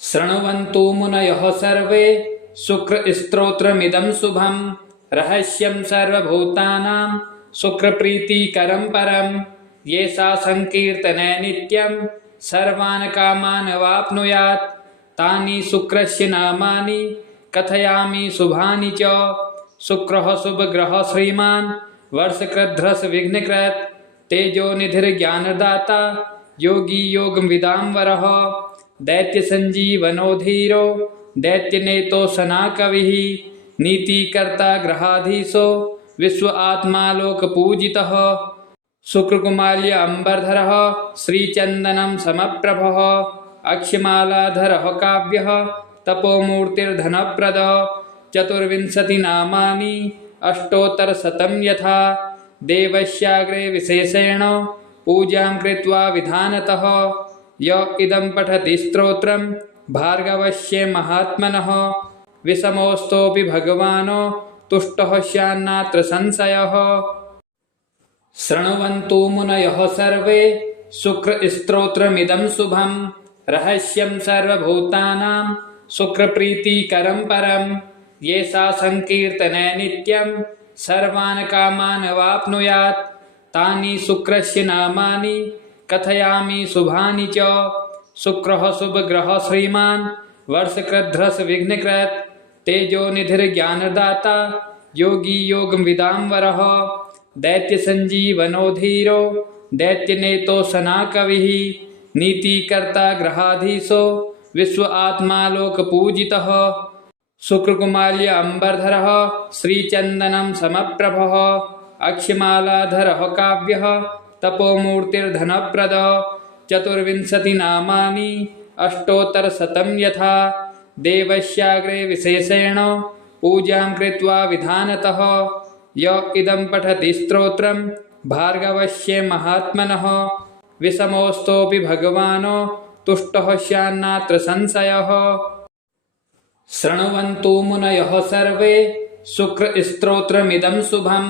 शृण्वन्तु मुनयः सर्वे शुक्रस्तोत्रमिदं शुभं रहस्यं सर्वभूतानां शुक्रप्रीतिकरं परं येषा संकीर्तने नित्यं सर्वान् कामान् वाप्नुयात् तानि शुक्रस्य नामानि कथयामि शुभानि च। शुक्रः शुभग्रहः श्रीमान् वर्षकृद्ध्रस विघ्नकृत् तेजोनिधिर्ज्ञानदाता योगी योगविदां वरः दैत्यसञ्जीवनो धीरो दैत्यनेतो सनाकविः नीतिकर्ता ग्रहाधीशो विश्व आत्मा लोकपूजितः शुक्रकुमार्य अम्बरधरः श्रीचन्दनं समप्रभः अक्षमालाधरः काव्यः तपोमूर्तिर्धनप्रद चतुर्विंशतिनामानि अष्टोत्तरशतं यथा देवस्याग्रे विशेषेण पूजां कृत्वा विधानतः य इदं पठति स्तोत्रं भार्गवस्य महात्मनः विषमोऽस्तोऽपि भगवान् तुष्टः स्यान्नात्र संशयः। शृण्वन्तु मुनयः सर्वे शुक्रस्तोत्रमिदं शुभं रहस्यं सर्वभूतानां शुक्रप्रीतिकरं परं येषा संकीर्तने नित्यं सर्वान् कामान् वाप्नुयात् तानि शुक्रस्य नामानि कथयामि शुभानि च। शुक्रः शुभग्रहः श्रीमान् वर्षकृद्ध्रस विघ्नकृत् तेजोनिधिर्ज्ञानदाता योगी योगविदां वरः दैत्यसञ्जीवनो धीरो दैत्यनेतो सनाकविः नीतिकर्ता ग्रहाधीशो विश्व आत्मा लोकपूजितः शुक्रकुमार्य अम्बरधरः श्रीचन्दनं समप्रभः अक्षमालाधरः काव्यः तपोमूर्तिर्धनप्रद चतुर्विंशतिनामानि अष्टोत्तरशतं यथा देवस्याग्रे विशेषेण पूजां कृत्वा विधानतः य इदं पठति स्तोत्रं भार्गवस्य महात्मनः विषमोऽस्तोऽपि भगवान् तुष्टः स्यान्नात्र संशयः। शृण्वन्तु मुनयः सर्वे शुक्रस्तोत्रमिदं शुभं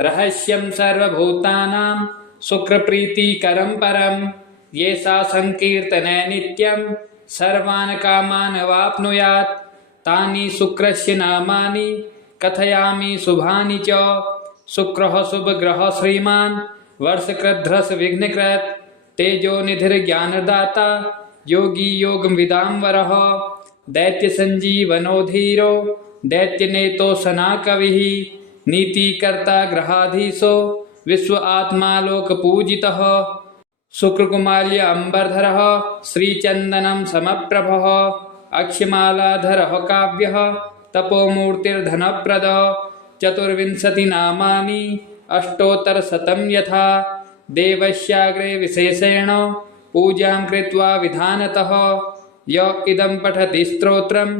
रहस्यं सर्वभूतानां शुक्रप्रीतिकरं परं येषा संकीर्तने नित्यं सर्वान् कामान् वाप्नुयात् तानि शुक्रस्य नामानि कथयामि शुभानि च। शुक्रः शुभग्रहः श्रीमान् वर्षकृद्ध्रस विघ्नकृत् तेजोनिधिर्ज्ञानदाता योगी योगविदां वरः दैत्यसञ्जीवनो धीरो दैत्यनेतो सनाकविः नीतिकर्ता ग्रहाधीशो विश्व आत्मा लोकपूजितः शुक्रकुमार्य अम्बरधरः श्रीचन्दनं समप्रभः अक्षमालाधरः काव्यः तपोमूर्तिर्धनप्रद चतुर्विंशतिनामानि अष्टोत्तरशतं यथा देवस्याग्रे विशेषेण पूजां कृत्वा विधानतः य इदं पठति स्तोत्रं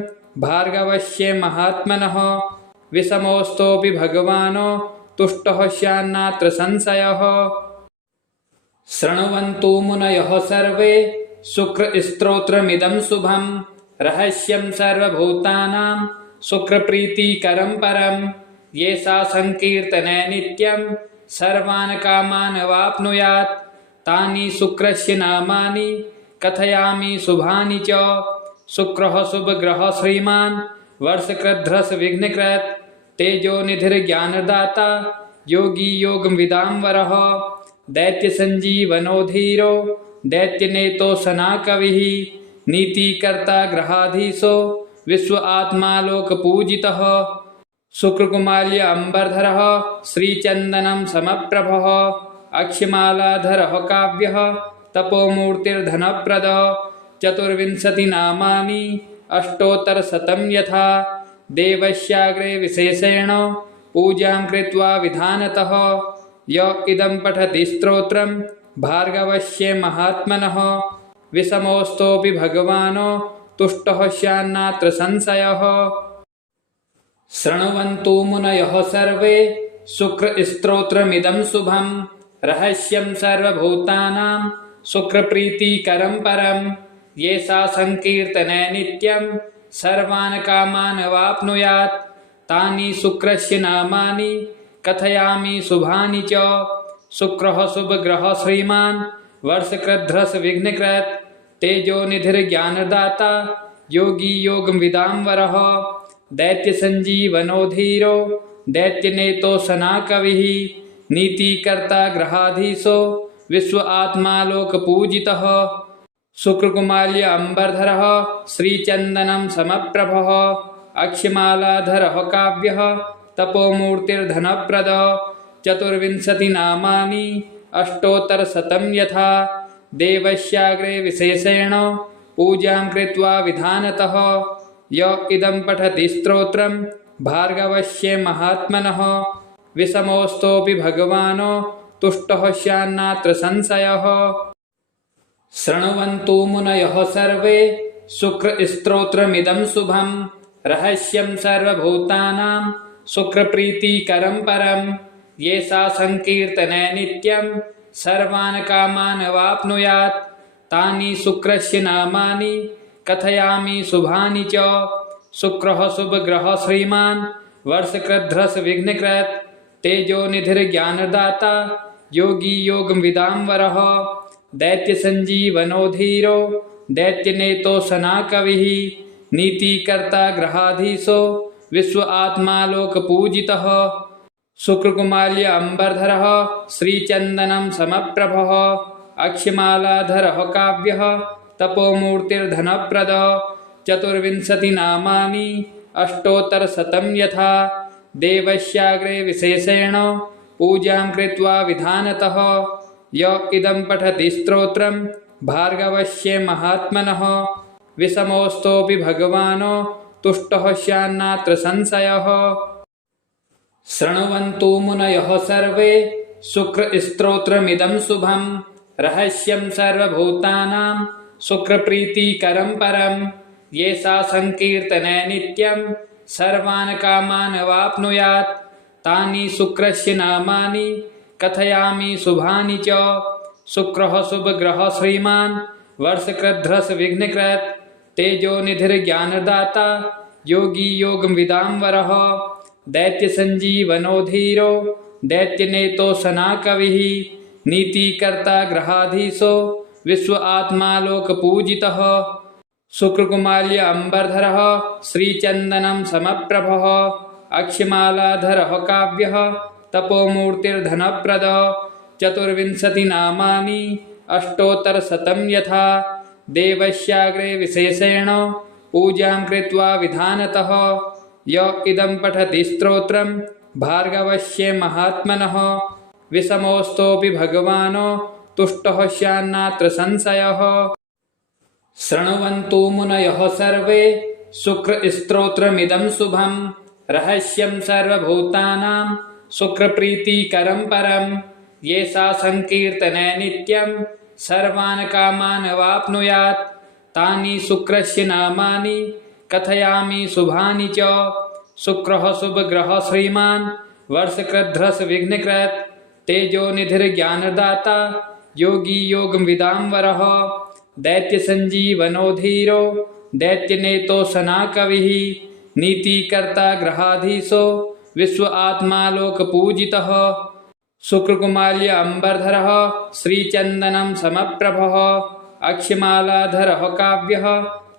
भार्गवस्य महात्मनः विषमोऽस्तोऽपि भगवान् तुष्टः स्यान्नात्र संशयः। शृण्वन्तु मुनयः सर्वे शुक्रस्तोत्रमिदं शुभं रहस्यं सर्वभूतानां शुक्रप्रीतिकरं परं येषा संकीर्तने नित्यं सर्वान् कामान् वाप्नुयात् तानि शुक्रस्य नामानि कथयामि शुभानि च। शुक्रः शुभग्रहः श्रीमान् वर्षकृद्ध्रस विघ्नकृत् तेजोनिधिर्ज्ञानदाता योगी योगविदां वरः दैत्यसञ्जीवनो धीरो दैत्यनेतो सनाकविः नीतिकर्ता ग्रहाधीशो विश्व आत्मा लोकपूजितः शुक्रकुमार्य अम्बरधरः श्रीचन्दनं समप्रभः अक्षमालाधरः काव्यः तपोमूर्तिर्धनप्रद चतुर्विंशतिनामानि अष्टोत्तरशतं यथा देवस्याग्रे विशेषेण पूजां कृत्वा विधानतः य इदं पठति स्तोत्रं भार्गवस्य महात्मनः विषमोऽस्तोऽपि भगवान् तुष्टः स्यान्नात्र संशयः। शृण्वन्तु मुनयः सर्वे शुक्रस्तोत्रमिदं शुभं रहस्यं सर्वभूतानां शुक्रप्रीतिकरं परं येषा संकीर्तने नित्यं सर्वान् कामान् वाप्नुयात् तानि शुक्रस्य नामानि कथयामि शुभानि च। शुक्रः शुभग्रहः श्रीमान् वर्षकृद्ध्रस विघ्नकृत् तेजोनिधिर्ज्ञानदाता योगी योगविदाम्बरः दैत्यसञ्जीवनो धीरो दैत्यनेतो सनाकविः नीतिकर्ता ग्रहाधीशो विश्व आत्मा लोकपूजितः शुक्रकुमार्य अम्बरधरः श्रीचन्दनं समप्रभः अक्षमालाधरः काव्यः तपोमूर्तिर्धनप्रद चतुर्विंशतिनामानि अष्टोत्तरशतं यथा देवस्याग्रे विशेषेण पूजां कृत्वा विधानतः य इदं पठति स्तोत्रं भार्गवस्य महात्मनः विषमोऽस्तोऽपि भगवान् तुष्टः स्यान्नात्र संशयः। शृण्वन्तु मुनयः सर्वे शुक्रस्तोत्रमिदं शुभं रहस्यं सर्वभूतानां शुक्रप्रीतिकरं परं येषा संकीर्तने नित्यं सर्वान् कामान् वाप्नुयात् तानि शुक्रस्य नामानि कथयामि शुभानि च। शुक्रः शुभग्रहः श्रीमान् वर्षकृद्ध्रस विघ्नकृत् तेजोनिधिर्ज्ञानदाता योगी योगविदाम्बरः दैत्यसञ्जीवनो धीरो दैत्यनेतो सनाकविः नीतिकर्ता ग्रहाधीशो विश्व आत्मा लोकपूजितः शुक्रकुमार्य अम्बरधरः श्रीचन्दनं समप्रभः अक्षमालाधरः काव्यः तपोमूर्तिर्धनप्रद चतुर्विंशतिनामानि अष्टोत्तरशतं यथा देवस्याग्रे विशेषेण पूजां कृत्वा विधानतः य इदं पठति स्तोत्रं भार्गवस्य महात्मनः विषमोऽस्तोऽपि भगवान् तुष्टः स्यान्नात्र संशयः। शृण्वन्तु मुनयः सर्वे शुक्रस्तोत्रमिदं शुभं रहस्यं सर्वभूतानां शुक्रप्रीतिकरं परं येषा संकीर्तने नित्यं सर्वान् कामान् वाप्नुयात् तानि शुक्रस्य नामानि कथयामि शुभानि च। शुक्रः शुभग्रहः श्रीमान् वर्षकृद्ध्रस विघ्नकृत् तेजोनिधिर्ज्ञानदाता योगी योगविदाम्बरः दैत्यसञ्जीवनो धीरो दैत्यनेतो सनाकविः नीतिकर्ता ग्रहाधीशो विश्व आत्मा लोकपूजितः शुक्रकुमार्य अम्बरधरः श्रीचन्दनं समप्रभः अक्षमालाधरः काव्यः तपोमूर्तिर्धनप्रद चतुर्विंशतिनामानि अष्टोत्तरशतं यथा देवस्याग्रे विशेषेण पूजां कृत्वा विधानतः य इदं पठति स्तोत्रं भार्गवस्य महात्मनः विषमोऽस्तोऽपि भगवान् तुष्टः स्यान्नात्र संशयः। शृण्वन्तु मुनयः सर्वे शुक्रस्तोत्रमिदं शुभं रहस्यं सर्वभूतानां शुक्रप्रीतिकरं परं येषा संकीर्तने नित्यं सर्वान् कामान् वाप्नुयात् तानि शुक्रस्य नामानि कथयामि शुभानि च। शुक्रः शुभग्रहः श्रीमान् वर्षकृद्ध्रस विघ्नकृत् तेजोनिधिर्ज्ञानदाता योगी योगविदाम्बरः दैत्यसञ्जीवनो धीरो दैत्यनेतो सनाकविः नीतिकर्ता ग्रहाधीशो विश्व आत्मा लोकपूजितः शुक्रकुमार्य अम्बरधरः श्रीचन्दनं समप्रभः अक्षमालाधरः काव्यः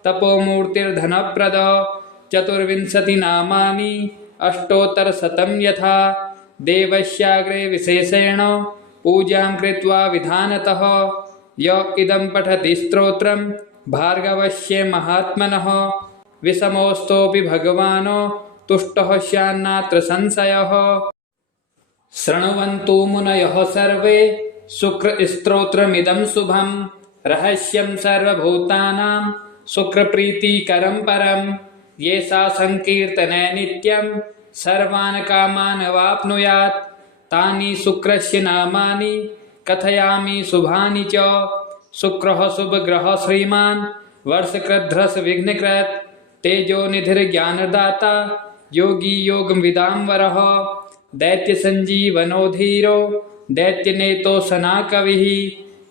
तपोमूर्तिर्धनप्रद चतुर्विंशतिनामानि अष्टोत्तरशतं यथा देवस्याग्रे विशेषेण पूजां कृत्वा विधानतः य इदं पठति स्तोत्रं भार्गवस्य महात्मनः विषमोऽस्तोऽपि भगवान् तुष्टः स्यान्नात्र संशयः। शृण्वन्तु मुनयः सर्वे शुक्रस्तोत्रमिदं शुभं रहस्यं सर्वभूतानां शुक्रप्रीतिकरं परं येषा संकीर्तने नित्यं सर्वान् कामान् वाप्नुयात् तानि शुक्रस्य नामानि कथयामि शुभानि च। शुक्रः शुभग्रहः श्रीमान् वर्षकृद्ध्रस विघ्नकृत् तेजोनिधिर्ज्ञानदाता योगी योगविदाम्बरः दैत्यसञ्जीवनो धीरो दैत्यनेतो सनाकविः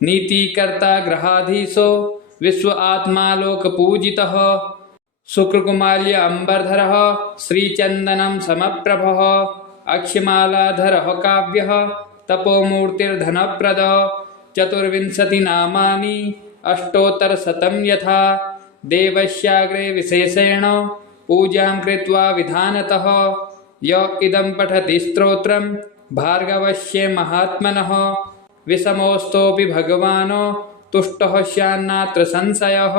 नीतिकर्ता ग्रहाधीशो विश्व आत्मा लोकपूजितः शुक्रकुमार्य अम्बरधरः श्रीचन्दनं समप्रभः अक्षमालाधरः काव्यः तपोमूर्तिर्धनप्रद चतुर्विंशतिनामानि अष्टोत्तरशतं यथा देवस्याग्रे विशेषेण पूजां कृत्वा विधानतः य इदं पठति स्तोत्रं भार्गवस्य महात्मनः विषमोऽस्तोऽपि भगवान् तुष्टः स्यान्नात्र संशयः।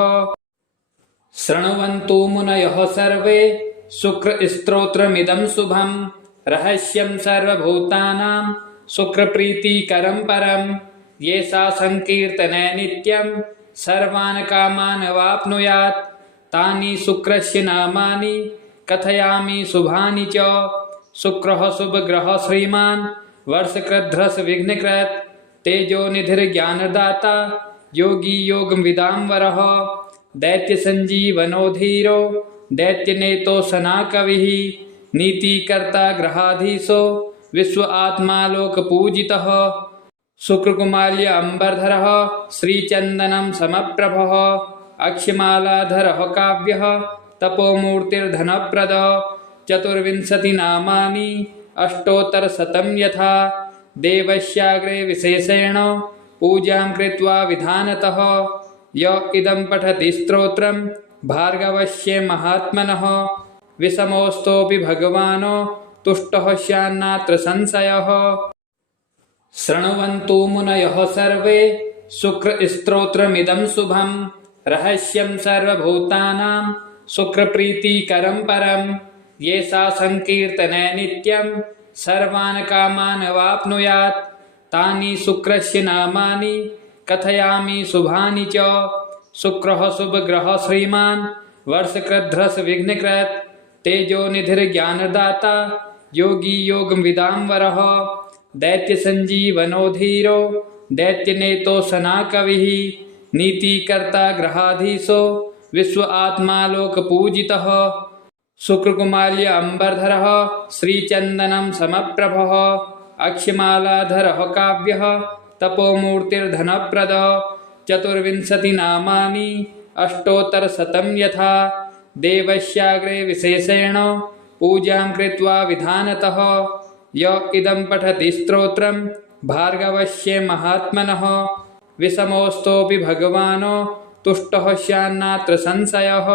शृण्वन्तु मुनयः सर्वे शुक्रस्तोत्रमिदं शुभं रहस्यं सर्वभूतानां शुक्रप्रीतिकरं परं येषा संकीर्तने नित्यं सर्वान् कामान् वाप्नुयात्। तानि शुक्रस्य नामानि कथयामि शुभानि च। शुक्रः शुभग्रहः श्रीमान् वर्षकृद्ध्रस विघ्नकृत् तेजोनिधिर्ज्ञानदाता योगी योगविदाम्बरः दैत्यसञ्जीवनो धीरो दैत्यनेतो सनाकविः नीतिकर्ता ग्रहाधीशो विश्व आत्मा लोकपूजितः शुक्रकुमार्य अम्बरधरः श्रीचन्दनं समप्रभः अक्षमालाधरः काव्यः तपोमूर्तिर्धनप्रदः 24 नामानि अष्टोत्तरशतं यथा देवस्याग्रे विशेषेण पूजां कृत्वा विधानतः य इदं पठति स्तोत्रं भार्गवस्य महात्मनः विषमोऽस्तोऽपि भगवान् तुष्टः स्यान्नात्र संशयः। शृण्वन्तु मुनयः सर्वे शुक्रस्तोत्रमिदं शुभं रहस्यं सर्वभूतानां शुक्रप्रीतिकरं परं येषा संकीर्तने नित्यं सर्वान् कामान् वाप्नुयात्। तानि शुक्रस्य नामानि कथयामि शुभानि च। शुक्रः शुभग्रहः श्रीमान् वर्षकृद्ध्रस विघ्नकृत् तेजोनिधिर्ज्ञानदाता योगी योगविदाम्बरः दैत्यसञ्जीवनो धीरो दैत्यनेतो सनाकविः नीतिकर्ता ग्रहाधीशो विश्व आत्मा लोकपूजितः शुक्रकुमार्य अम्बरधरः श्रीचन्दनं समप्रभः अक्षमालाधरः काव्यः तपोमूर्तिर्धनप्रदः 24 नामानि अष्टोत्तरशतं यथा देवस्याग्रे विशेषेण पूजां कृत्वा विधानतः य इदं पठति स्तोत्रं भार्गवस्य महात्मनः विषमोऽस्तोऽपि भगवान् तुष्टः स्यान्नात्र संशयः।